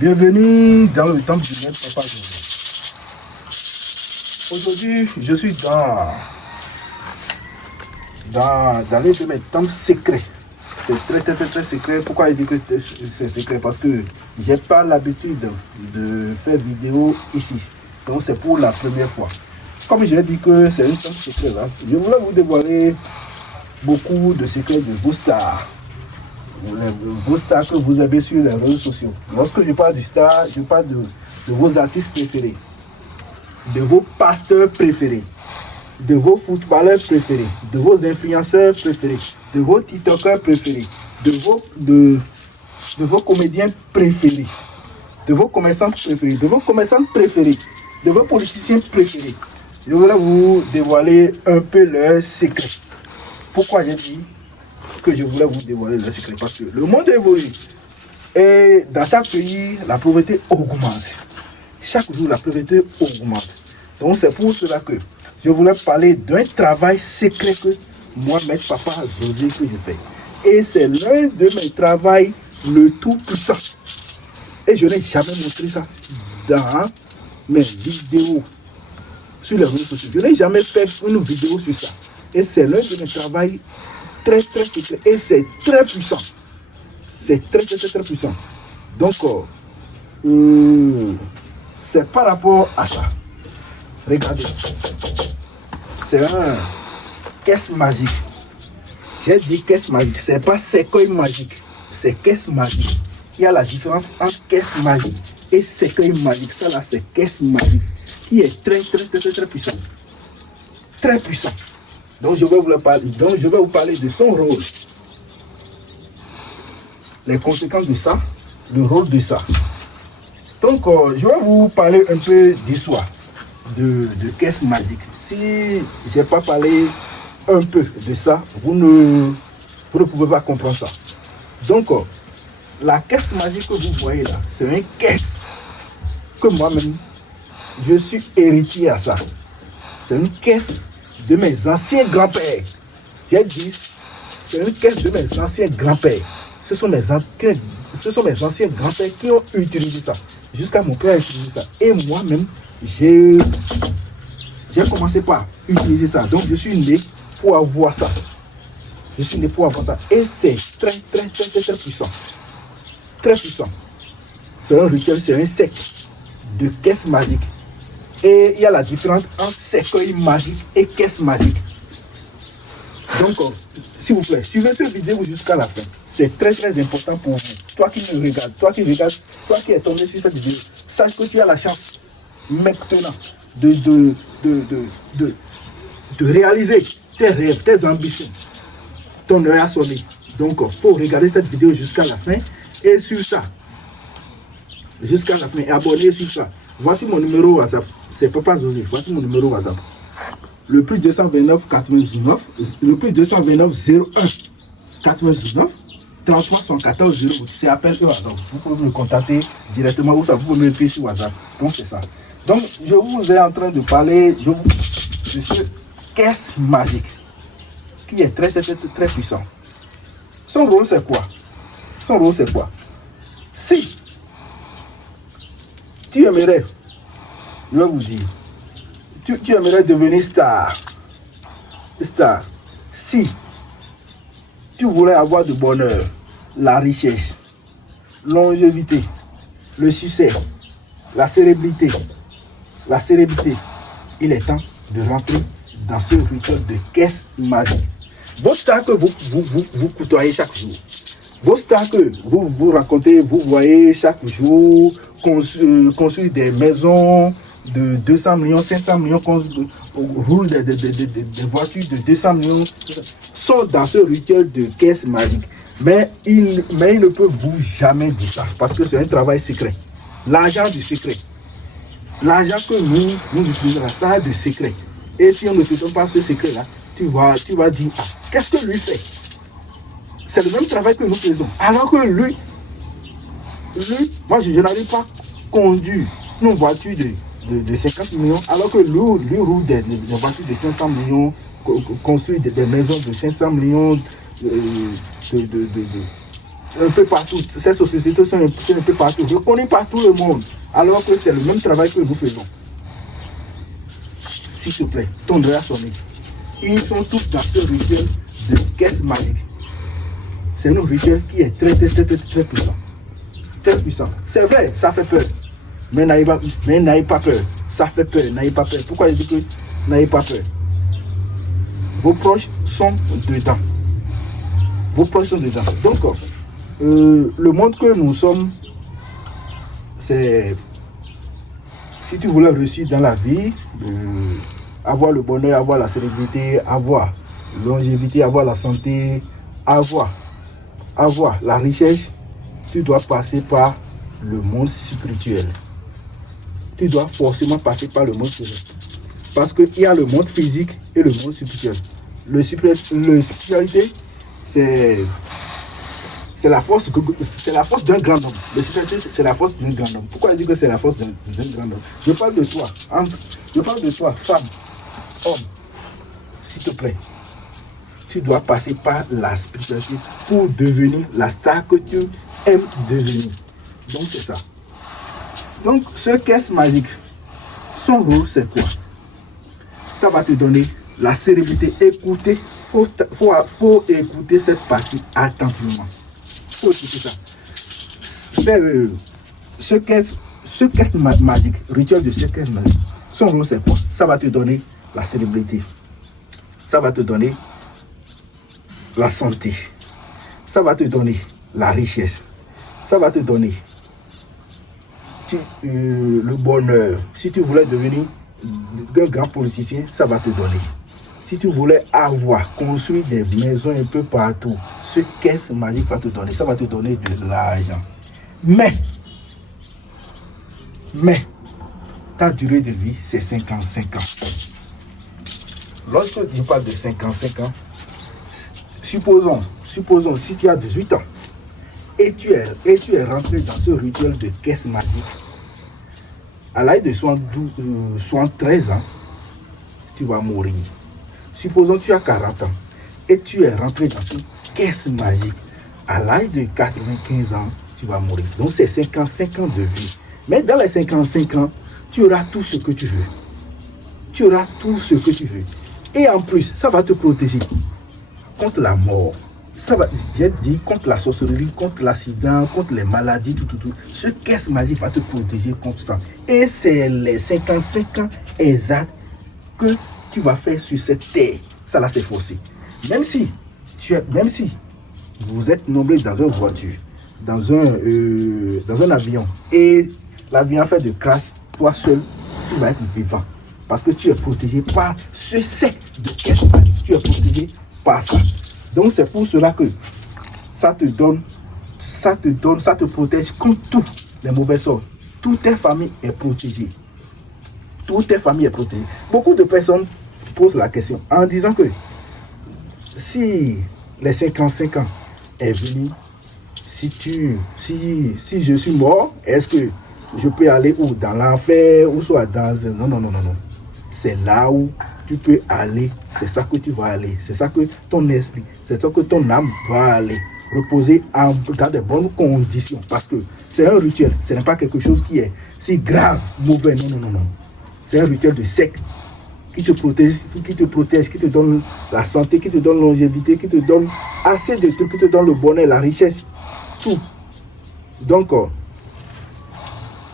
Bienvenue dans le temple du maître Papa José. Aujourd'hui, je suis dans l'un de mes temples secrets. C'est très secret. Pourquoi je dis que c'est secret? Parce que j'ai pas l'habitude de faire vidéo ici. Donc c'est pour la première fois. Comme j'ai dit que c'est un temple secret là, je voulais vous dévoiler beaucoup de secrets de vos stars. Vos stars que vous avez sur les réseaux sociaux. Lorsque je parle de stars, je parle de vos artistes préférés, de vos pasteurs préférés, de vos footballeurs préférés, de vos influenceurs préférés, de vos tiktokers préférés, de vos comédiens préférés, de vos commerçants préférés, de vos commerçantes préférées, de vos politiciens préférés. Je voulais vous dévoiler un peu leurs secrets. Pourquoi j'ai dit que je voulais vous dévoiler leurs secrets? Parce que le monde évolue et dans chaque pays, la pauvreté augmente. Chaque jour, la pauvreté augmente. Donc c'est pour cela que je voulais parler d'un travail secret que moi, Maître Papa José, que je fais. Et c'est l'un de mes travaux le tout puissant. Et je n'ai jamais montré ça dans mes vidéos sur les réseaux sociaux. Je n'ai jamais fait une vidéo sur ça. Et c'est l'un de mes travaux très secret. Et c'est très puissant. C'est très puissant. Donc, c'est par rapport à ça. Regardez. C'est un caisse magique. J'ai dit caisse magique. C'est pas séquoia magique. C'est caisse magique. Il y a la différence entre caisse magique et séquoia magique. Ça là, c'est caisse magique. Qui est très puissant. Très puissant. Donc je vais vous parler de son rôle. Les conséquences de ça, le rôle de ça. Donc je vais vous parler un peu d'histoire de caisse magique. Si je n'ai pas parlé un peu de ça, vous ne pouvez pas comprendre ça. Donc la caisse magique que vous voyez là, c'est une caisse que moi-même je suis héritier à ça. C'est une caisse de mes anciens grands-pères. J'ai dit, c'est une caisse de mes anciens grands-pères. Ce sont mes anciens grands-pères qui ont utilisé ça. Jusqu'à mon père a utilisé ça. Et moi-même, j'ai commencé par utiliser ça. Donc je suis né pour avoir ça. Je suis né pour avoir ça. Et c'est très puissant. Très puissant. C'est un rituel, c'est un secte de caisse magique. Et il y a la différence entre séquoia magique et caisse magique. Donc, s'il vous plaît, suivez cette vidéo jusqu'à la fin. C'est très important pour vous. Toi qui me regardes, toi qui es tombé sur cette vidéo, sache que tu as la chance maintenant de réaliser tes rêves, tes ambitions. Ton œil a sonné. Donc, il faut regarder cette vidéo jusqu'à la fin et sur ça. Jusqu'à la fin, et abonner sur ça. Voici mon numéro WhatsApp. C'est Papa José. Voici mon numéro WhatsApp. Le plus 229 99. Le plus 229 01 99 33 114 08. C'est appel au hasard. Vous pouvez me contacter directement ou ça vous pouvez me faire sur WhatsApp. Donc c'est ça. Donc je vous ai en train de parler de ce caisse magique qui est très puissant. Son rôle c'est quoi? Si tu aimerais, je vais vous dire, tu aimerais devenir star. Si tu voulais avoir du bonheur, la richesse, longévité, le succès, la célébrité, il est temps de rentrer dans ce rituel de caisse magique. Vos stars que vous côtoyez chaque jour, vos stars que vous rencontrez, vous voyez chaque jour, construire des maisons de 200 millions, 500 millions, roulent des voitures de 200 millions, sont dans ce rituel de caisse magique. Mais ils ne peuvent vous jamais dire ça, parce que c'est un travail secret. L'argent du secret. L'argent que nous utilisons, ça a du secret. Et si on ne te donne pas ce secret-là, tu vas dire, ah, qu'est-ce que lui fait? C'est le même travail que nous faisons. Alors que lui, moi je n'arrive pas à conduire une voiture de 50 millions, alors que lui roule des voitures de 500 millions, construit des maisons de 500 millions, un peu partout. Ces sociétés sont un peu partout, reconnues par tout le monde, alors que c'est le même travail que nous faisons. S'il te plaît, ton œil a sonné. Ils sont tous dans ce rituel de caisse magique. C'est un rituel qui est très puissant. Très puissant. C'est vrai, ça fait peur. Mais n'ayez pas peur. Ça fait peur, n'ayez pas peur. Pourquoi je dis que n'ayez pas peur? Vos proches sont dedans. Vos proches sont dedans. Donc, le monde que nous sommes, c'est... Si tu voulais réussir dans la vie, avoir le bonheur, avoir la célébrité, avoir longévité, avoir la santé, avoir la richesse, tu dois passer par le monde spirituel. Tu dois forcément passer par le monde spirituel. Parce qu'il y a le monde physique et le monde spirituel. Le spiritualité, c'est la force d'un grand homme. Le spiritualité, c'est la force d'un grand homme. Pourquoi je dis que c'est la force d'un grand homme? Je parle de toi, femme, homme. S'il te plaît, tu dois passer par la spiritualité pour devenir la star que tu aimes devenir. Donc c'est ça. Donc ce caisse magique, son rôle c'est quoi? Ça va te donner la célébrité. Écoutez, faut écouter cette partie attentivement. Faut écouter ça. Ce caisse magique, rituel de ce caisse magique, son rôle c'est quoi? Ça va te donner la célébrité. Ça va te donner la santé. Ça va te donner la richesse. Ça va te donner le bonheur. Si tu voulais devenir un grand politicien, ça va te donner. Si tu voulais construire des maisons un peu partout, ce caisse magique va te donner. Ça va te donner de l'argent. Mais, ta durée de vie, c'est 55 ans. Lorsque je parle de 55 ans, supposons, si tu as 18 ans, et tu es rentré dans ce rituel de caisse magique, à l'âge de 73 ans, tu vas mourir. Supposons que tu as 40 ans, et tu es rentré dans cette caisse magique, à l'âge de 95 ans, tu vas mourir. Donc c'est 55 ans de vie. Mais dans les 55 ans, tu auras tout ce que tu veux. Tu auras tout ce que tu veux. Et en plus, ça va te protéger contre la mort. Ça va, j'ai dit, contre la sorcellerie, contre l'accident, contre les maladies, tout. Ce caisse magique va te protéger contre ça. Et c'est les 55 ans exacts que tu vas faire sur cette terre. Ça là, c'est forcé. Même si vous êtes nombreux dans une voiture, dans un avion, et l'avion fait de crash, toi seul, tu vas être vivant. Parce que tu es protégé par ce set de caisse magique. Tu es protégé par ça. Donc c'est pour cela que ça te protège contre toutes les mauvaises sorts. Toute ta famille est protégée. Toute ta famille est protégée. Beaucoup de personnes posent la question en disant que si les 55 ans est venu, si je suis mort, est-ce que je peux aller où? Dans l'enfer ou soit dans... Non. C'est là où tu peux aller, c'est ça que tu vas aller, c'est ça que ton esprit, c'est ça que ton âme va aller reposer dans de bonnes conditions. Parce que c'est un rituel, ce n'est pas quelque chose qui est si grave, mauvais, non. C'est un rituel de secte qui te protège, qui te donne la santé, qui te donne la longévité, qui te donne assez de trucs, qui te donne le bonheur, la richesse, tout. Donc,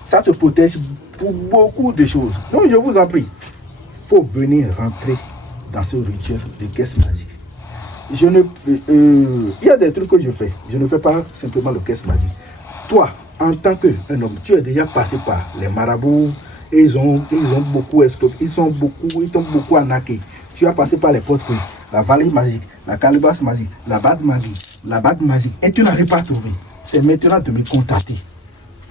ça te protège pour beaucoup de choses. Donc, je vous en prie, il faut venir rentrer dans ce rituel de caisse magique. Il y a des trucs que je fais. Je ne fais pas simplement le caisse magique. Toi, en tant qu'un homme, tu es déjà passé par les marabouts. Et ils ont beaucoup escroqué. Ils t'ont beaucoup arnaqué. Tu as passé par les portefeuilles, la vallée magique, la calebasse magique, la bague magique. Et tu n'arrives pas à trouver. C'est maintenant de me contacter.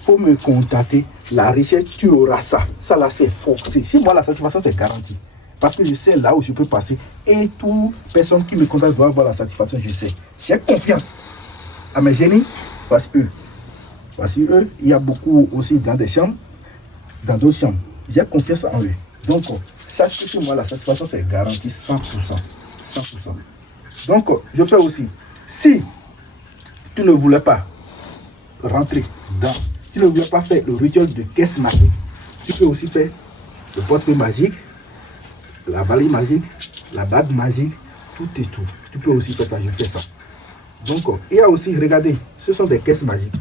Faut me contacter. La richesse, tu auras ça. Ça là, c'est forcé. Si moi, la satisfaction, c'est garanti. Parce que je sais là où je peux passer. Et toute personne qui me contacte doit avoir la satisfaction, je sais. J'ai confiance à mes génies. Parce que voici eux, il y a beaucoup aussi dans des chambres, dans d'autres chambres. J'ai confiance en eux. Donc, sache que moi, la satisfaction, c'est garanti 100%. Donc, je fais aussi. Si tu ne voulais pas rentrer dans, tu ne voulais pas faire le rituel de caisse magique, tu peux aussi faire le portefeuille magique, la valise magique, la bague magique, tout et tout. Tu peux aussi faire ça, je fais ça. Donc, il y a aussi, regardez, ce sont des caisses magiques.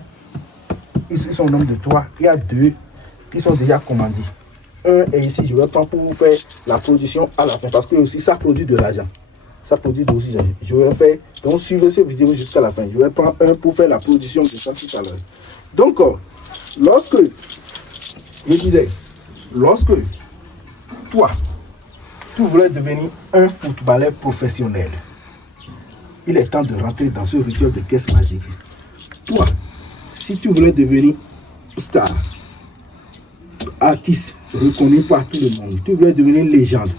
Ils sont au nombre de 3. Il y a 2 qui sont déjà commandés. Un est ici, je vais prendre pour faire la production à la fin, parce que aussi ça produit de l'argent. Ça produit aussi, je vais faire, donc suivez cette vidéo jusqu'à la fin. Je vais prendre un pour faire la production de ça tout à l'heure. Donc, lorsque, je disais, lorsque toi, tu voulais devenir un footballeur professionnel, il est temps de rentrer dans ce rituel de caisse magique. Toi, si tu voulais devenir star, artiste reconnu par tout le monde, tu voulais devenir légende,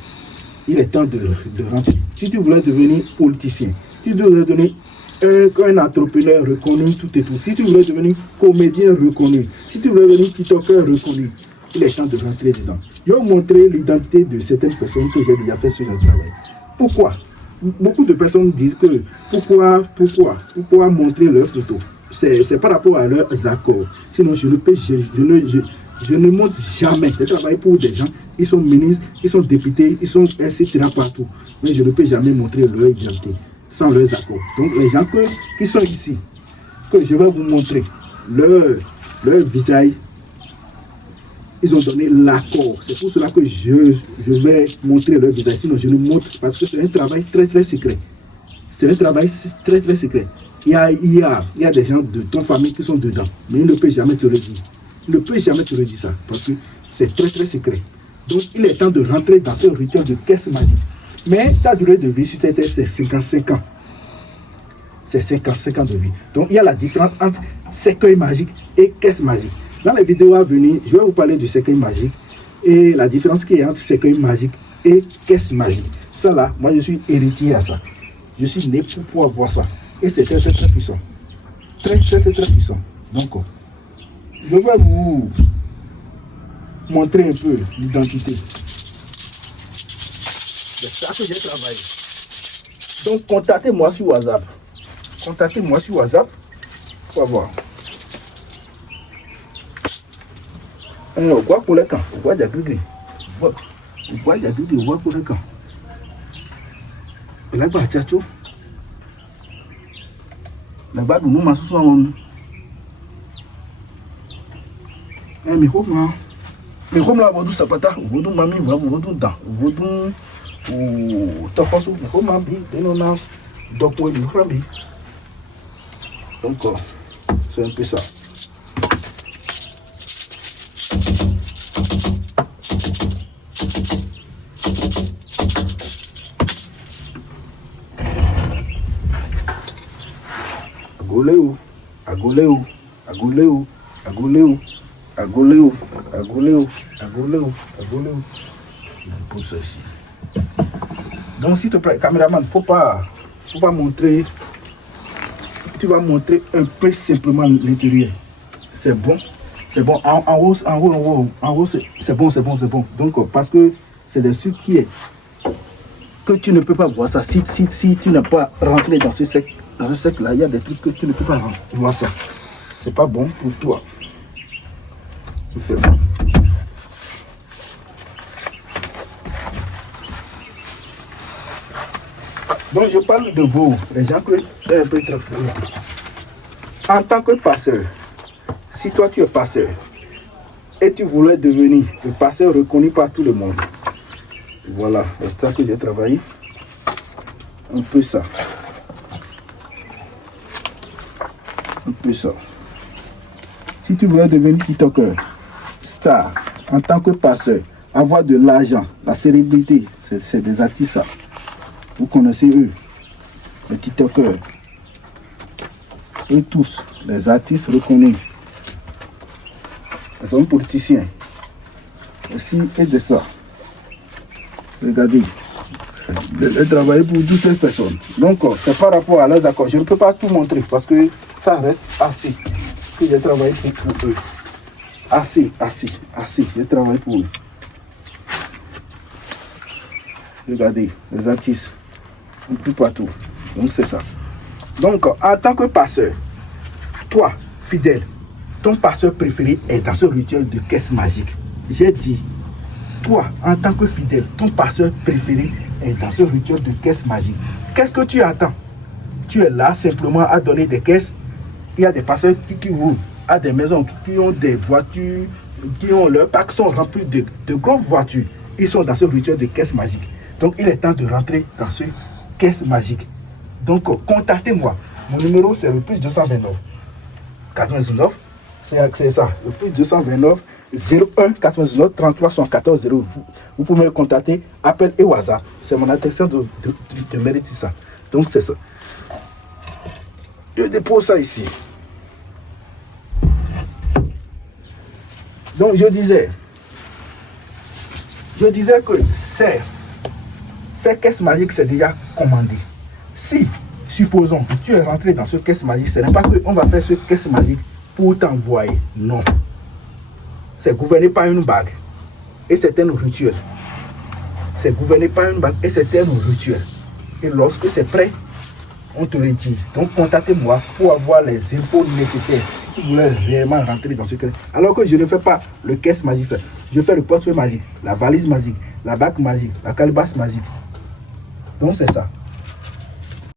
il est temps de rentrer. Si tu voulais devenir politicien, si tu voulais devenir un entrepreneur reconnu, tout et tout, si tu voulais devenir comédien reconnu, si tu voulais devenir tiktoker reconnu, il est temps de rentrer dedans. Je vais vous montrer l'identité de certaines personnes que j'ai déjà fait sur le travail. Pourquoi? Beaucoup de personnes disent que pourquoi montrer leurs photos? C'est par rapport à leurs accords. Sinon, je ne montre jamais. Je travaille pour des gens, ils sont ministres, ils sont députés, ils sont etc. partout. Mais je ne peux jamais montrer leur identité sans leurs accords. Donc, les gens qui sont ici, que je vais vous montrer leur visage, ils ont donné l'accord. C'est pour cela que je vais montrer leur visage. Sinon, je ne montre parce que c'est un travail très très secret. C'est un travail très très secret. Il y a des gens de ton famille qui sont dedans, mais ils ne peuvent jamais te le dire. Ils ne peuvent jamais te le dire ça parce que c'est très très secret. Donc, il est temps de rentrer dans ce rituel de caisse magique. Mais ta durée de vie sur cette terre, c'est 55 ans. C'est 55 ans de vie. Donc, il y a la différence entre cercueil magique et caisse magique. Dans les vidéos à venir, je vais vous parler du cercueil magique et la différence qu'il y a entre cercueil magique et caisse magique. Ça là, moi je suis héritier à ça. Je suis né pour pouvoir voir ça. Et c'est très très très puissant. Très très très très puissant. Donc, je vais vous montrer un peu l'identité. C'est ça que j'ai travaillé. Donc, contactez-moi sur WhatsApp. Contactez-moi sur WhatsApp pour voir. On voit pour le camp. On voit d'agriculture. On voit d'agriculture. On voit pour le camp. Et là-bas, tchacho. Là-bas, nous m'en souvenons. Mais comment? Mais comment on va tout sapata? On va tout mamie, on va tout dans. On va tout tapasso. Mais comment bien? On a donc on va bien. Donc, c'est un peu ça. Agoleu, agoleu, agoleu, agoleu, agoleu, agoleu, agoleu, agoleu. Pour ceci. Donc, s'il te plaît, caméraman, faut pas montrer. Tu vas montrer un peu simplement l'intérieur. C'est bon. C'est bon. En haut, c'est bon. Donc, parce que c'est des trucs que tu ne peux pas voir ça. Si tu n'as pas rentré dans ce cercle, là, il y a des trucs que tu ne peux pas voir ça. C'est pas bon pour toi. Je fais ça. Donc, je parle de vous, les gens que un peu trop. En tant que passeur, si toi tu es passeur et tu voulais devenir un passeur reconnu par tout le monde, voilà, c'est ça que j'ai travaillé. Un peu ça. Un peu ça. Si tu voulais devenir tiktoker, star, en tant que passeur, avoir de l'argent, la célébrité, c'est des artistes ça. Vous connaissez eux, les tiktokers. Et tous, les artistes reconnus. Les hommes politiciens. Aussi et de ça. Regardez. J'ai travaillé pour 12 personnes. Donc, c'est par rapport à leurs accords. Je ne peux pas tout montrer parce que ça reste assez. Que j'ai travaillé pour eux. Assez. J'ai travaillé pour eux. Regardez, les artistes. Un peu partout. Donc, c'est ça. Donc, en tant que passeur, toi, fidèle, ton passeur préféré est dans ce rituel de caisse magique. J'ai dit, toi, en tant que fidèle, ton passeur préféré est dans ce rituel de caisse magique. Qu'est-ce que tu attends? Tu es là simplement à donner des caisses. Il y a des pasteurs qui roulent à des maisons, qui ont des voitures, qui ont leurs packs sont remplis de grosses voitures. Ils sont dans ce rituel de caisse magique. Donc, il est temps de rentrer dans ce caisse magique. Donc, contactez-moi. Mon numéro, c'est le plus 229 99. C'est ça, le plus 229 01 99 33 74 0. Vous pouvez me contacter, appel et WhatsApp. C'est mon attention de mériter ça. Donc, c'est ça. Je dépose ça ici. Donc, je disais que ces caisses magiques, c'est déjà commandé. Si, supposons que tu es rentré dans ce caisse magique, ce n'est pas qu'on va faire ce caisse magique pour t'envoyer. Non. C'est gouverné par une bague. Et c'est un rituel. C'est gouverné par une bague et c'est un rituel. Et lorsque c'est prêt, on te le dit. Donc, contactez-moi pour avoir les infos nécessaires. Si tu voulais réellement rentrer dans ce caisse. Alors que je ne fais pas le caisse magique. Je fais le portefeuille magique, la valise magique, la bague magique, la calebasse magique. Donc, c'est ça.